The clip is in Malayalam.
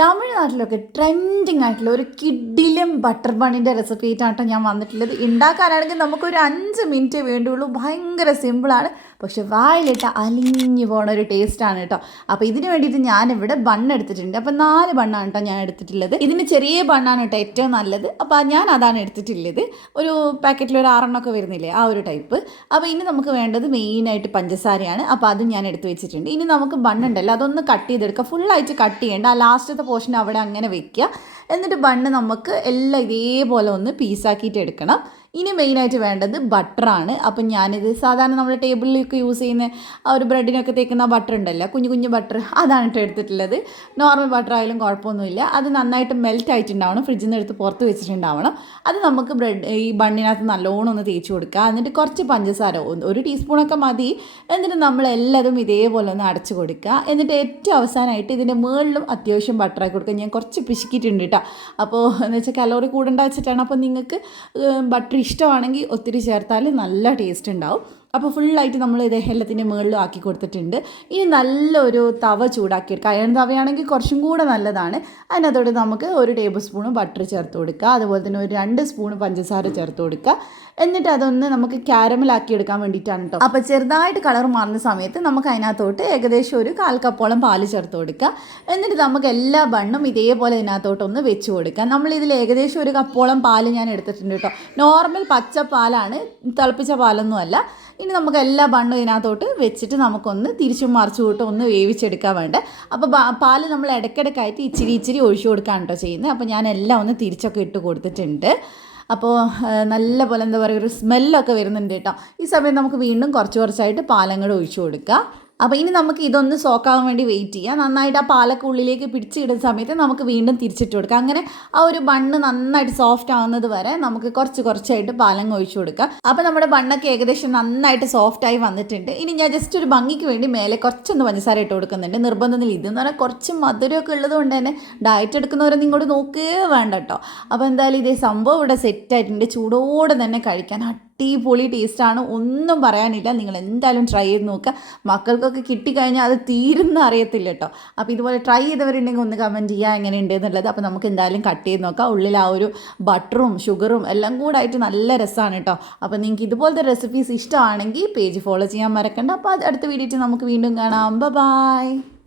തമിഴ്നാട്ടിലൊക്കെ ട്രെൻഡിങ് ആയിട്ടുള്ള ഒരു കിഡിലും ബട്ടർ ബണ്ണിന്റെ റെസിപ്പി ആയിട്ടാണ് ഞാൻ വന്നിട്ടുള്ളത്. ഉണ്ടാക്കാനാണെങ്കിൽ നമുക്കൊരു അഞ്ച് മിനിറ്റ് വേണ്ടുള്ളൂ ഭയങ്കര സിമ്പിളാണ് പക്ഷെ വായിലിട്ട് അലിഞ്ഞു പോണ ഒരു ടേസ്റ്റാണ് കേട്ടോ അപ്പോൾ ഇതിന് വേണ്ടിയിട്ട് ഞാനിവിടെ ബണ്ണ് എടുത്തിട്ടുണ്ട്. അപ്പോൾ നാല് ബണ്ണാണ് കേട്ടോ ഞാൻ എടുത്തിട്ടുള്ളത്. ഇതിന് ചെറിയ ബണ്ണാണ് കേട്ടോ ഏറ്റവും നല്ലത്. അപ്പോൾ ഞാൻ അതാണ് എടുത്തിട്ടുള്ളത്. ഒരു പാക്കറ്റിൽ ഒരു ആറെണ്ണമൊക്കെ വരുന്നില്ലേ? ആ ഒരു ടൈപ്പ് അപ്പോൾ ഇനി നമുക്ക് വേണ്ടത് മെയിനായിട്ട് പഞ്ചസാരയാണ്. അപ്പോൾ അതും ഞാൻ എടുത്തു വെച്ചിട്ടുണ്ട്. ഇനി നമുക്ക് ബണ്ണുണ്ടല്ലോ അതൊന്ന് കട്ട് ചെയ്തെടുക്കുക ഫുള്ളായിട്ട് കട്ട് ചെയ്യേണ്ട. ആ ലാസ്റ്റത്തെ പോർഷൻ അവിടെ അങ്ങനെ വെക്കുക എന്നിട്ട് ബണ്ണ് നമുക്ക് എല്ലാം ഇതേപോലെ ഒന്ന് പീസാക്കിയിട്ട് എടുക്കണം. ഇനി മെയിനായിട്ട് വേണ്ടത് ബട്ടറാണ് അപ്പം ഞാനിത് സാധാരണ നമ്മൾ ടേബിളിലൊക്കെ യൂസ് ചെയ്യുന്ന ആ ഒരു ബ്രെഡിനൊക്കെ തേക്കുന്ന ബട്ടർ ഉണ്ടല്ലോ കുഞ്ഞു കുഞ്ഞു ബട്ടർ അതാണ് കേട്ടോ എടുത്തിട്ടുള്ളത്. നോർമൽ ബട്ടർ ആയാലും കുഴപ്പമൊന്നുമില്ല. അത് നന്നായിട്ട് മെൽറ്റ് ആയിട്ടുണ്ടാവണം. ഫ്രിഡ്ജിൽ നിന്ന് എടുത്ത് പുറത്ത് വെച്ചിട്ടുണ്ടാവണം. അത് നമുക്ക് ബ്രെഡ് ഈ ബണ്ണിനകത്ത് നല്ലോണം ഒന്ന് തേച്ച് കൊടുക്കുക. എന്നിട്ട് കുറച്ച് പഞ്ചസാര ഒരു ടീസ്പൂണൊക്കെ മതി. എന്നിട്ട് നമ്മൾ എല്ലാതും ഇതേപോലെ ഒന്ന് അടച്ചു കൊടുക്കുക. എന്നിട്ട് ഏറ്റവും അവസാനമായിട്ട് ഇതിന്റെ മുകളിലും അത്യാവശ്യം ബട്ടറാക്കി കൊടുക്കുക. ഞാൻ കുറച്ച് പിശുക്കിയിട്ടുണ്ട് കേട്ടോ അപ്പോൾ എന്ന് വെച്ചാൽ കലോറി കൂടണ്ട വെച്ചിട്ടാണ്. അപ്പോൾ നിങ്ങൾക്ക് ബട്ടർ ഇഷ്ടമാണെങ്കിൽ ഒത്തിരി ചേർത്താൽ നല്ല ടേസ്റ്റ് ഉണ്ടാവും. അപ്പോൾ ഫുള്ളായിട്ട് നമ്മൾ ഇത് എല്ലാത്തിന്റെ മുകളിലും ആക്കി കൊടുത്തിട്ടുണ്ട്. ഇനി നല്ലൊരു തവ ചൂടാക്കി എടുക്കുക അയൺ തവയാണെങ്കിൽ കുറച്ചും കൂടെ നല്ലതാണ്. അതിനകത്തോട്ട് നമുക്ക് ഒരു ടേബിൾ സ്പൂൺ ബട്ടർ ചേർത്ത് കൊടുക്കുക. അതുപോലെ തന്നെ ഒരു രണ്ട് സ്പൂൺ പഞ്ചസാര ചേർത്ത് കൊടുക്കുക. എന്നിട്ട് അതൊന്ന് നമുക്ക് ക്യാരമലാക്കി എടുക്കാൻ വേണ്ടിയിട്ടാണ് കേട്ടോ അപ്പോൾ ചെറുതായിട്ട് കളർ മാറുന്ന സമയത്ത് നമുക്ക് അതിനകത്തോട്ട് ഏകദേശം ഒരു കാൽ കപ്പോളം പാൽ ചേർത്ത് കൊടുക്കുക. എന്നിട്ട് നമുക്ക് എല്ലാ ബണ്ണും ഇതേപോലെ ഇതിനകത്തോട്ട് ഒന്ന് വെച്ച് കൊടുക്കുക. നമ്മൾ ഇതിൽ ഏകദേശം ഒരു കപ്പോളം പാൽ ഞാൻ എടുത്തിട്ടുണ്ട് കേട്ടോ നോർമൽ പച്ച പാലാണ് തിളപ്പിച്ച പാലൊന്നുമല്ല. ഇനി നമുക്ക് എല്ലാ ബണ്ണും ഇതിനകത്തോട്ട് വെച്ചിട്ട് നമുക്കൊന്ന് തിരിച്ചും മറിച്ചു കൂട്ടും ഒന്ന് വേവിച്ചെടുക്കാൻ വേണ്ട. അപ്പോൾ പാൽ നമ്മൾ ഇടയ്ക്കിടയ്ക്കായിട്ട് ഇച്ചിരി ഇച്ചിരി ഒഴിച്ചു കൊടുക്കാൻ കേട്ടോ ചെയ്യുന്നത്. അപ്പോൾ ഞാൻ എല്ലാം ഒന്ന് തിരിച്ചൊക്കെ ഇട്ട് കൊടുത്തിട്ടുണ്ട്. അപ്പോൾ നല്ല പോലെ എന്താ പറയുക ഒരു സ്മെല്ലൊക്കെ വരുന്നുണ്ട് കേട്ടോ. ഈ സമയം നമുക്ക് വീണ്ടും കുറച്ച് കുറച്ചായിട്ട് പാലങ്ങൾ ഒഴിച്ചു കൊടുക്കുക അപ്പോൾ ഇനി നമുക്ക് ഇതൊന്ന് സോക്കാവാൻ വേണ്ടി വെയിറ്റ് ചെയ്യാം. നന്നായിട്ട് ആ പാലൊക്കെ ഉള്ളിലേക്ക് പിടിച്ചിടുന്ന സമയത്ത് നമുക്ക് വീണ്ടും തിരിച്ചിട്ട് കൊടുക്കാം. അങ്ങനെ ആ ഒരു ബണ്ണ് നന്നായിട്ട് സോഫ്റ്റ് ആവുന്നത് വരെ നമുക്ക് കുറച്ച് കുറച്ചായിട്ട് പാലം ഒഴിച്ചു കൊടുക്കാം. അപ്പോൾ നമ്മുടെ ബണ്ണൊക്കെ ഏകദേശം നന്നായിട്ട് സോഫ്റ്റ് ആയി വന്നിട്ടുണ്ട്. ഇനി ഞാൻ ജസ്റ്റ് ഒരു ഭംഗിക്ക് വേണ്ടി മേലെ കുറച്ചൊന്ന് പഞ്ചസാര ഇട്ട് കൊടുക്കുന്നുണ്ട്. നിർബന്ധത്തിൽ ഇതെന്ന് പറഞ്ഞാൽ കുറച്ച് മധുരമൊക്കെ ഉള്ളത് കൊണ്ട് തന്നെ ഡയറ്റ് എടുക്കുന്നവരൊന്നും ഇങ്ങോട്ട് നോക്കുകയേ വേണ്ട കേട്ടോ അപ്പോൾ എന്തായാലും ഇതേ സംഭവം ഇവിടെ സെറ്റ് ആയിട്ടുണ്ട്. ചൂടോടെ തന്നെ കഴിക്കാൻ അടിപൊളി ടേസ്റ്റാണ് ഒന്നും പറയാനില്ല. നിങ്ങൾ എന്തായാലും ട്രൈ ചെയ്ത് നോക്കുക മക്കൾക്കൊക്കെ കിട്ടിക്കഴിഞ്ഞാൽ അത് തീരുന്ന അറിയത്തില്ല കേട്ടോ. അപ്പോൾ ഇതുപോലെ ട്രൈ ചെയ്തവരുണ്ടെങ്കിൽ ഒന്ന് കമന്റ് ചെയ്യുക എങ്ങനെയുണ്ട് എന്നുള്ളത്. അപ്പോൾ നമുക്ക് എന്തായാലും കട്ട് ചെയ്ത് നോക്കാം. ഉള്ളിൽ ആ ഒരു ബട്ടറും ഷുഗറും എല്ലാം കൂടെ ആയിട്ട് നല്ല രസമാണ് കേട്ടോ. അപ്പോൾ നിങ്ങൾക്ക് ഇതുപോലത്തെ റെസിപ്പീസ് ഇഷ്ടമാണെങ്കിൽ പേജ് ഫോളോ ചെയ്യാൻ മറക്കണ്ട. അപ്പോൾ അടുത്ത വീഡിയോ നമുക്ക് വീണ്ടും കാണാം. ബൈ